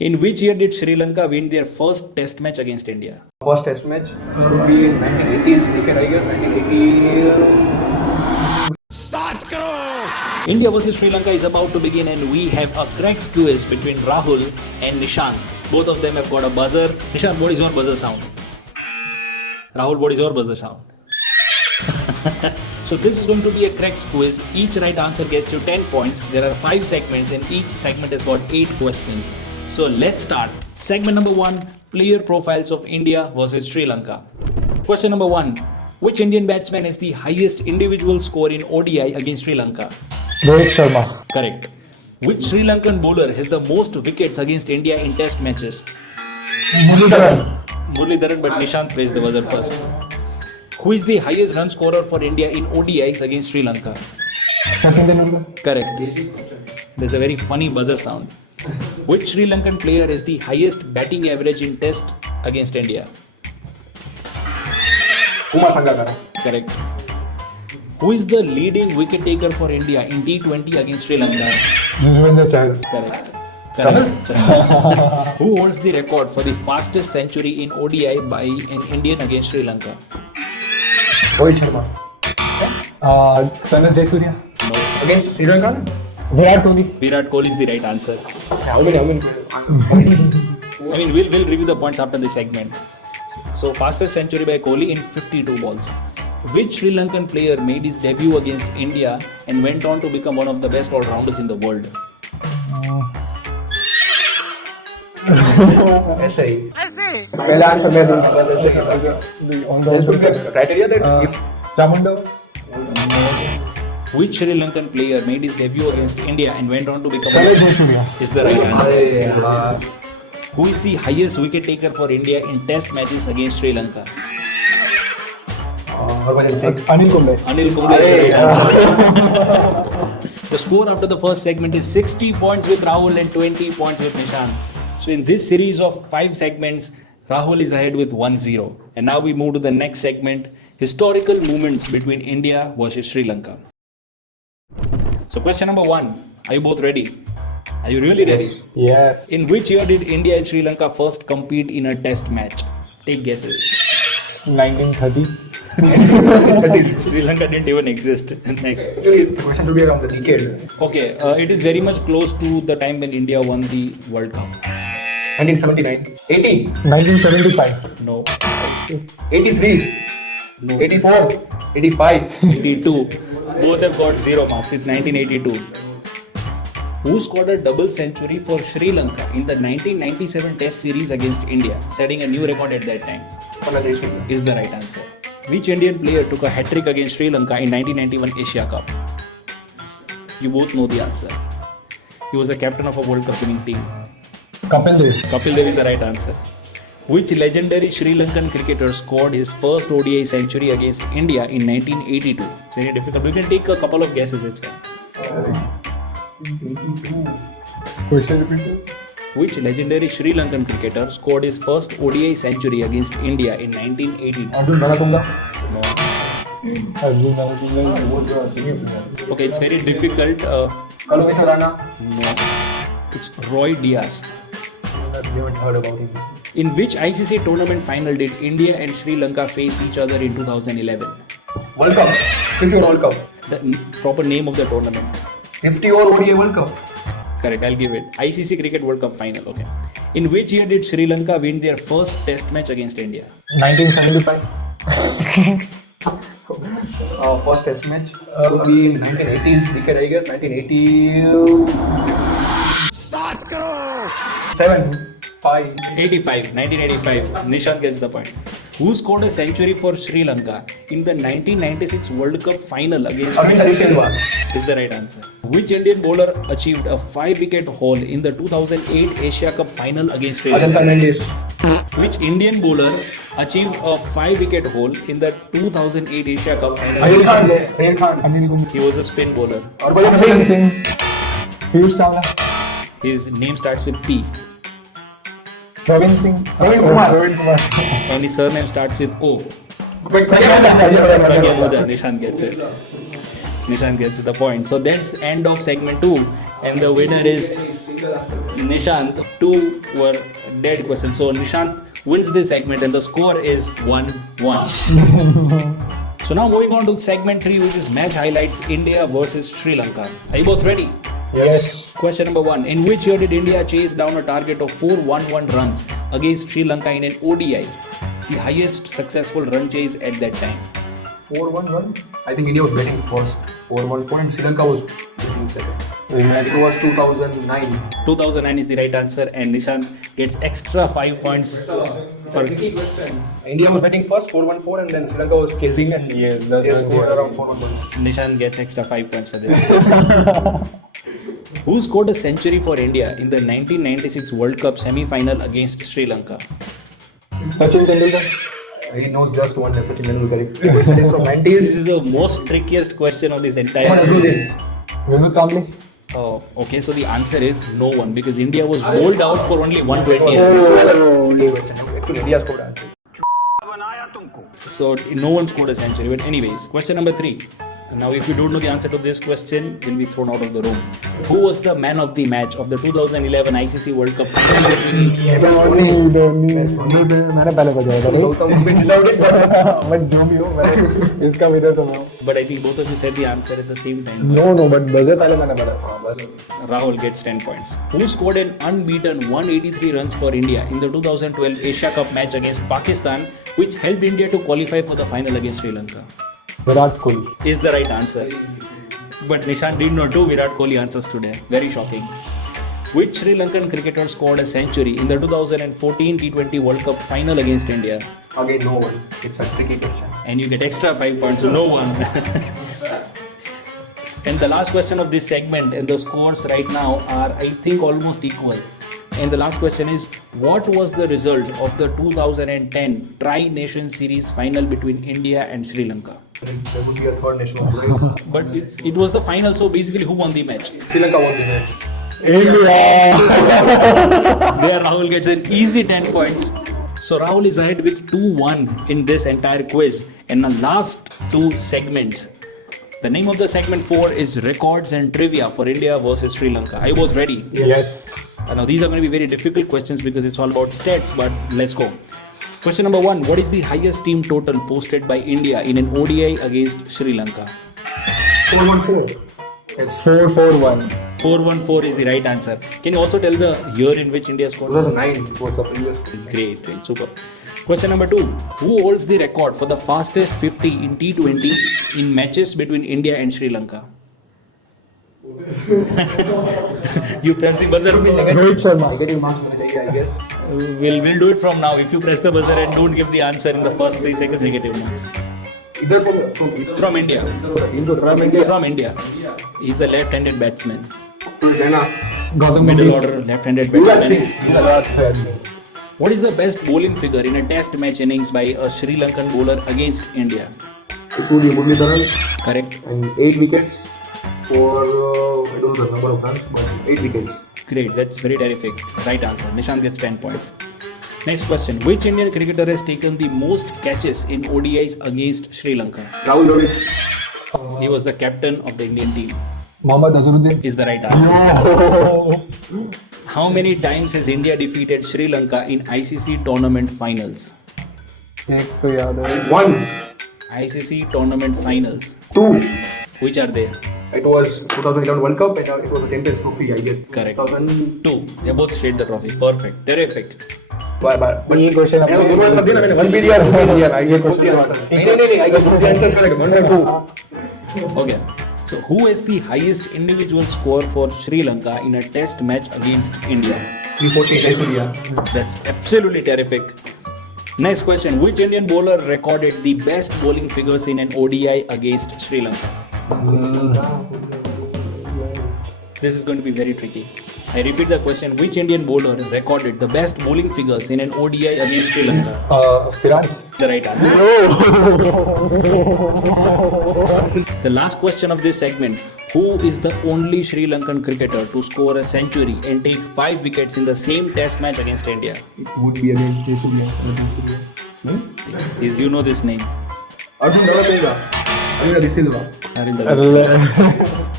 In which year did Sri Lanka win their first test match against India? First test match would be in 1980s, I guess 1980. India versus Sri Lanka is about to begin and we have a crack quiz between Rahul and Nishant. Both of them have got a buzzer. Nishant, what is your buzzer sound? Rahul, what is your buzzer sound? So this is going to be a crack quiz. Each right answer gets you 10 points. There are 5 segments and each segment has got 8 questions. So let's start. Segment number 1, player profiles of India versus Sri Lanka. Question number 1. Which Indian batsman has the highest individual score in ODI against Sri Lanka? Rohit Sharma. Correct. Which Sri Lankan bowler has the most wickets against India in test matches? Muralidharan, but Nishant praised the buzzer first. Who is the highest run scorer for India in ODIs against Sri Lanka? Sachin Tendulkar. Correct. There's a very funny buzzer sound. Which Sri Lankan player has the highest batting average in test against India? Kumar Sangakkara. Correct. Who is the leading wicket taker for India in T20 against Sri Lanka? Yuzvendra Chahal. Correct. Who holds the record for the fastest century in ODI by an Indian against Sri Lanka? Rohit Sharma. Sanjay Jayasuriya. No. Against Sri Lanka? Virat Kohli. Virat Kohli is the right answer. How many? We'll review the points after this segment. So, fastest century by Kohli in 52 balls. Which Sri Lankan player made his debut against India and went on to become one of the best all-rounders in the world? ऐसे पहला answer मैं दूंगा बस ऐसे On there should be the a criteria that if Chamunda. Which Sri Lankan player made his debut against India and went on to become Sanjay Jayasuriya. is the right answer. Who is the highest wicket taker for India in test matches against Sri Lanka? Anil Kumble. Anil Kumble is the right answer. The score after the first segment is 60 points with Rahul and 20 points with Nishant. So in this series of 5 segments, Rahul is ahead with 1-0. And now we move to the next segment, historical moments between India versus Sri Lanka. So question number 1, are you both ready? Are you really ready? Yes. In which year did India and Sri Lanka first compete in a test match? Take guesses. 1930. Sri Lanka didn't even exist. Next. actually the question to be around the decade. Okay, it is very much close to the time when India won the World Cup. 1979, 80, 1975. No. 83, No. 84, 85. 82. Both have got 0 marks. It's 1982. Who scored a double century for Sri Lanka in the 1997 Test series against India, setting a new record at that time? Bangladesh. Is the right answer. Which Indian player took a hat-trick against Sri Lanka in 1991 Asia Cup? You both know the answer. He was the captain of a World Cup winning team. Kapil Dev. Kapil Dev is the right answer. Which legendary Sri Lankan cricketer scored his first ODI century against India in 1982? It's very difficult. We can take a couple of guesses. It's fine. Question repeated. Which legendary Sri Lankan cricketer scored his first ODI century against India in 1982? Arjun Naratunga. No. Arjun Naratunga. Okay, it's very difficult. Kalumitra Rana. No. It's Roy Diaz. We haven't heard about him. In which ICC tournament final did India and Sri Lanka face each other in 2011? World Cup. 50 over World Cup. The proper name of the tournament. 50 over ODI World Cup. Correct, I'll give it. ICC Cricket World Cup final, okay. In which year did Sri Lanka win their first test match against India? 1975. First test match would be in 1980s decade, I guess. 1980. 1985. Nishant gets the point. Who scored a century for Sri Lanka in the 1996 World Cup final against Abhishek Silva. Is the right answer. Which Indian bowler achieved a 5-wicket haul in the 2008 Asia Cup final against Sri Ajanta Lanka? Mendes. Which Indian bowler achieved a 5-wicket haul in the 2008 Asia Cup final? Ayub Khan. Ayub Khan. Anil Kumble. He was a spin bowler. Harbhajan Singh. Piyush Chawla. His name starts with P Praveen Singh. Praveen Kumar. and his surname starts with O. Pragya Muda. Nishant gets it. Nishant gets the point. So that's the end of segment 2 and the winner is Nishant, 2 were dead questions. So Nishant wins this segment and the score is 1-1. So now moving on to segment 3, which is match highlights, India versus Sri Lanka. Are you both ready? Yes. Question number 1. In which year did India chase down a target of 411 runs against Sri Lanka in an ODI? The highest successful run chase at that time. 4-1-1. I think India was batting first. 4-1-4 and Sri Lanka was batting second. And it was 2009. 2009 is the right answer and Nishant gets extra 5 points for India was batting first, 4-1-4, and then Sri Lanka was chasing and Yes, they that's scored right. around 4-1-1. Nishant gets extra 5 points for this. Who scored a century for India in the 1996 World Cup semi-final against Sri Lanka? Sachin Tendulkar. He knows just one Sachin Tendulkar. The question is from 90s. This is the most trickiest question of this entire quiz. Vivek Kamble. Oh, okay, so the answer is no one because India was bowled out for only 120 runs. Actually, India scored answer. So no one scored a century. But anyways, question number 3. Now, if you don't know the answer to this question, you'll be thrown out of the room. Who was the man of the match of the 2011 ICC World Cup final between India? मैंने पहले बताया था but जो भी हो मैंने इसका winner तो मैं But I think both of you said the answer at the same time. No but buzzer पहले मैंने बताया Rahul gets 10 points. Who scored an unbeaten 183 runs for India in the 2012 Asia Cup match against Pakistan, which helped India to qualify for the final against Sri Lanka? Virat Kohli Is the right answer. But Nishant did not do Virat Kohli answers today. Very shocking. Which Sri Lankan cricketer scored a century in the 2014 T20 World Cup final against India? Again, no one. It's a tricky question. And you get extra 5 points, so no one. And the last question of this segment, and the scores right now are, I think, almost equal. And the last question is, what was the result of the 2010 Tri-Nation Series final between India and Sri Lanka? There would be a third national flag. But it was the final, so basically who won the match? Sri Lanka won the match. There Rahul gets an easy 10 points. So Rahul is ahead with 2-1 in this entire quiz. And the last 2 segments. The name of the segment 4 is Records and Trivia for India versus Sri Lanka. Are you both ready? yes Now these are going to be very difficult questions because it's all about stats, but let's go. Question number 1. What is the highest team total posted by India in an ODI against Sri Lanka? 4-1-4. 4-4-1 414 is the right answer. Can you also tell the year in which India scored? 2009 was the previous. Great, super. Question number 2. Who holds the record for the fastest 50 in T20 in matches between India and Sri Lanka? You press the buzzer. Rohit Sharma Negative marks होने चाहिए, I guess. We'll do it from now. If you press the buzzer and don't give the answer in the first 3 seconds, negative marks. Either from From India. from India. From India. He's a left-handed batsman. China. Gautam Middle गंभीर order left-handed Yuvraj batsman. Singh. Virat Saini What is the best bowling figure in a test match innings by a Sri Lankan bowler against India? It would be Muralidharan Correct. and 8 wickets for I don't know the number of runs, but 8 wickets. Great, that's very terrific. Right answer. Nishant gets 10 points. Next question. Which Indian cricketer has taken the most catches in ODIs against Sri Lanka? Rahul Dravid. He was the captain of the Indian team. Mohammad Azharuddin Is the right answer. How many times has India defeated Sri Lanka in ICC tournament finals? एक तो याद है 1, ICC tournament finals. 2. Which are they? It was 2011 World Cup and it was a Champions Trophy, I guess. Correct. 2000. 2. They both shared the trophy. Perfect. Terrific. But ये question I guess one भी दिया, I guess नहीं, I guess the answers correct. 1 and 2. Okay. So, who is the highest individual score for Sri Lanka in a test match against India? 340 Jayasuriya. That's absolutely terrific. Next question. Which Indian bowler recorded the best bowling figures in an ODI against Sri Lanka? This is going to be very tricky. I repeat the question. Which Indian bowler recorded the best bowling figures in an ODI against Sri Lanka? Siraj The right answer. The last question of this segment. Who is the only Sri Lankan cricketer to score a century and take 5 wickets in the same test match against India? It would be against Jayasuriya. You know this name. Arjun Davatunga. Luna De Silva. Harinder De Silva.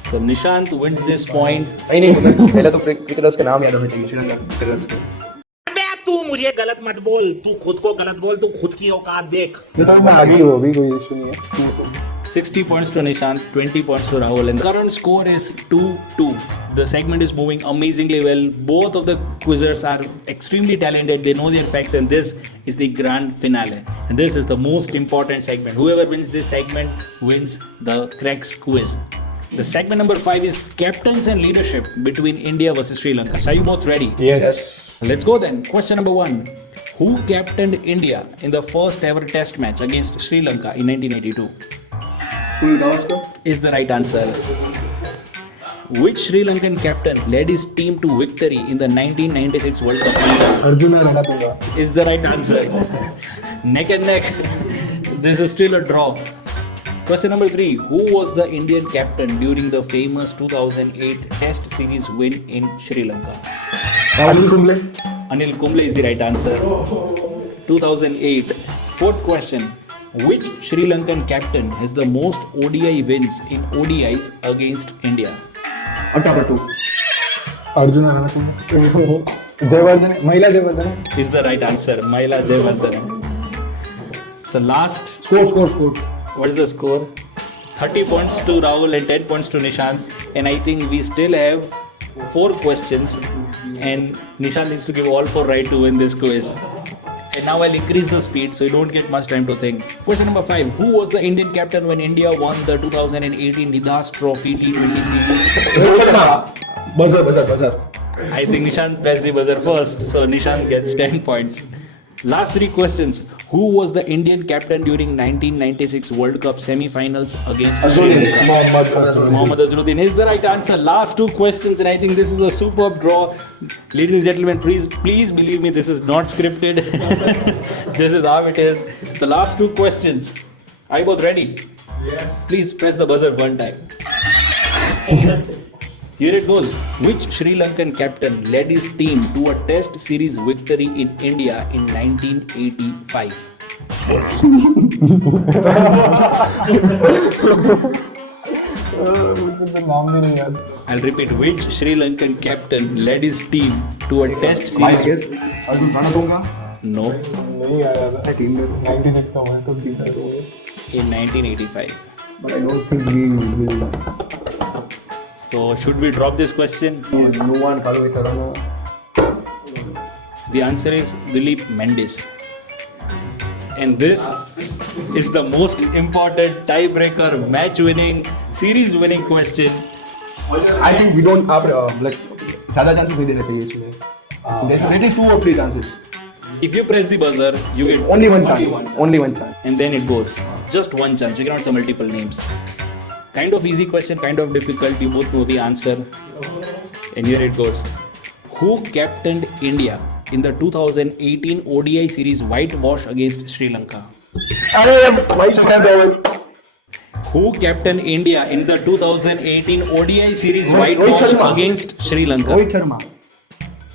So Nishant wins this point. नहीं पहले तो cricketers के नाम याद होने चाहिए Sri Lanka cricketers के. तू मुझे गलत मत बोल, तू खुद को गलत बोल, तू खुद की औकात देख. ये तो मैं आगे हो भी कोई इशू नहीं है. 60 points to Nishant, 20 points to Rahul, and the current score is 2-2. The segment is moving amazingly well. Both of the quizzers are extremely talented. They know their facts, and this is the grand finale. And this is the most important segment. Whoever wins this segment wins the Cracks quiz. The segment number 5 is captains and leadership between India versus Sri Lanka. So are you both ready? Yes. Let's go then. Question number 1. Who captained India in the first ever test match against Sri Lanka in 1982? Is the right answer. Which Sri Lankan captain led his team to victory in the 1996 World Cup? Arjuna Ranatuga. Is the right answer. Neck and neck. This is still a draw. Question number 3. Who was the Indian captain during the famous 2008 Test series win in Sri Lanka? Anil Kumble. Anil Kumble is the right answer. 2008. Fourth question. Which Sri Lankan captain has the most ODI wins in ODIs against India? October 2. Arjuna Ranatuga. Jayawardene. Mahila Jayawardene. Is the right answer. Mahila Jayawardene. So last, Score. what is the score? 30 points to Rahul and 10 points to Nishant. And I think we still have 4 questions. And Nishant needs to give all 4 right to win this quiz. And now I'll increase the speed so you don't get much time to think. Question number 5. Who was the Indian captain when India won the 2018 Nidhas Trophy T20 series? Rohit Sharma. Buzzer. I think Nishant pressed the buzzer first, so Nishant gets 10 points. Last 3 questions. Who was the Indian captain during 1996 World Cup semi-finals against Sri Lanka? Mohammad Azharuddin is the right answer. Last 2 questions, and I think this is a superb draw. Ladies and gentlemen, please believe me, this is not scripted. This is how it is. The last 2 questions. Are you both ready? Yes. Please press the buzzer one time. Here it goes. Which Sri Lankan captain led his team to a test series victory in India in 1985? मुझे नाम भी नहीं याद. I'll repeat. Which Sri Lankan captain led his team to a test My series? guess. Arjun Ranatuga. No, नहीं याद. Team में. 96 का world cup जीता है. in 1985. But I don't think we will. So should we drop this question? Nuwan Kalwetharana. The answer is Dilip Mendes. And this is the most important tiebreaker, match-winning, series-winning question. I think we don't have like ज़्यादा chances नहीं देने चाहिए इसमें. There are at least 2 or 3 chances. If you press the buzzer, you get Only one chance. Only one chance. and then it goes. Just one chance. You cannot say multiple names. Kind of easy question, kind of difficult. You both know the answer. And here it goes. Who captained India in the 2018 ODI series whitewash against Sri Lanka? Who captained India in the 2018 ODI series whitewash against Sri Lanka? Rohit Sharma.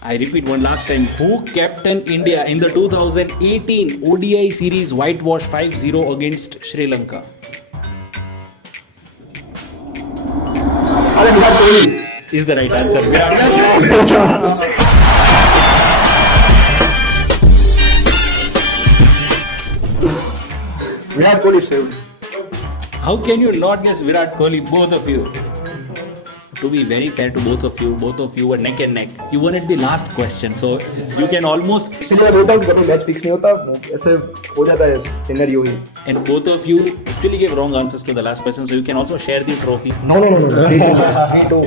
I repeat one last time. Who captained India in the 2018 ODI series whitewash 5-0 against Sri Lanka? Virat Kohli. Is the right answer. Virat Kohli. Virat Kohli saved. How can you not guess Virat Kohli, both of you? To be very fair to both of you were neck and neck. You won at the last question, so you can almost. इसलिए बोलता हूँ कि कभी match fix नहीं होता, ऐसे हो जाता है scenario he. And both of you actually gave wrong answers to the last question, so you can also share the trophy. No. 3-2.